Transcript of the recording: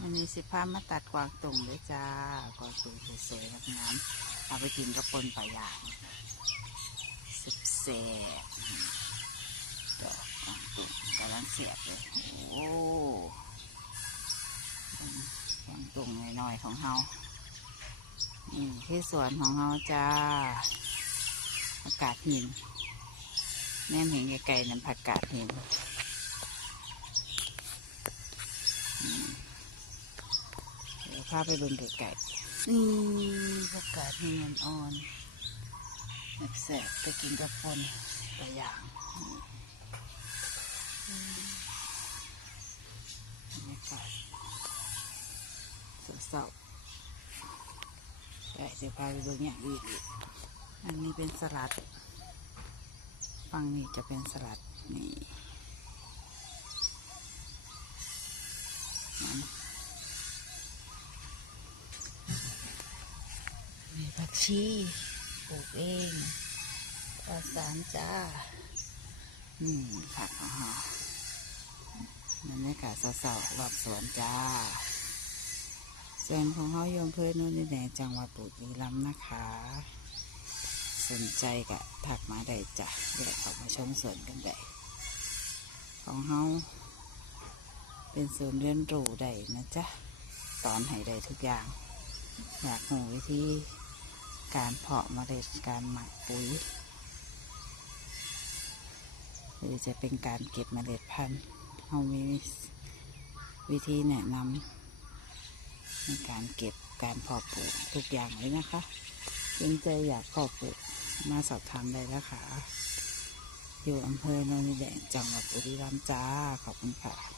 วันนี้สิพามาตัดกวางตุงเลยจ้ากวางตุงสวยๆงามๆเอาไปกินกับปนปลาย่างสิบเสบดอกกวางตุงกำลังเสียบเลยโอ้กวางตุงน้อยๆของเฮานี่ที่สวนของเฮาจ้า อากาศหินแม่เห็นไกลๆนั่นผักกาดหิน เดี๋ยว พาไปเบิ่งไก่นี่ผักกาดหินอ่อนๆแสบๆไปกินกับฝนตัวอย่างบรรยากาศสดๆแต่เดี๋ยวพาไปเบิ่งอย่างอื่นอีกอันนี้เป็นสลัด ฝั่งนี้จะเป็นสลัดนี่มัน มี ผักชีปลูกเองปลอดสารจ้า นี่ผักของเราบรรยากาศเศร้าๆรอบสวนจ้าส่วนของเขาโยมเพื่อนนู่นนี่แหละจังหวัดปุรีรัมย์นะคะ สนใจกะถักมาได้จ้ะเดี๋ยวเขามาชมสวนกันได้ ของเขาเป็นสวนเรียนรู้ได้นะจ๊ะสอนให้ได้ทุกอย่าง อยากหูวิธี การเพาะเมล็ดการหมักปุ๋ย หรือจะเป็นการเก็บเมล็ดพันธุ์เรามีวิธีแนะนำในการเก็บการเพาะปลูกทุกอย่างเลยนะคะสนใจอยากเพาะปลูกมาสอบถามได้นะคะ อยู่อำเภอโนนแดงจังหวัดบุรีรัมย์จ้า ขอบคุณค่ะ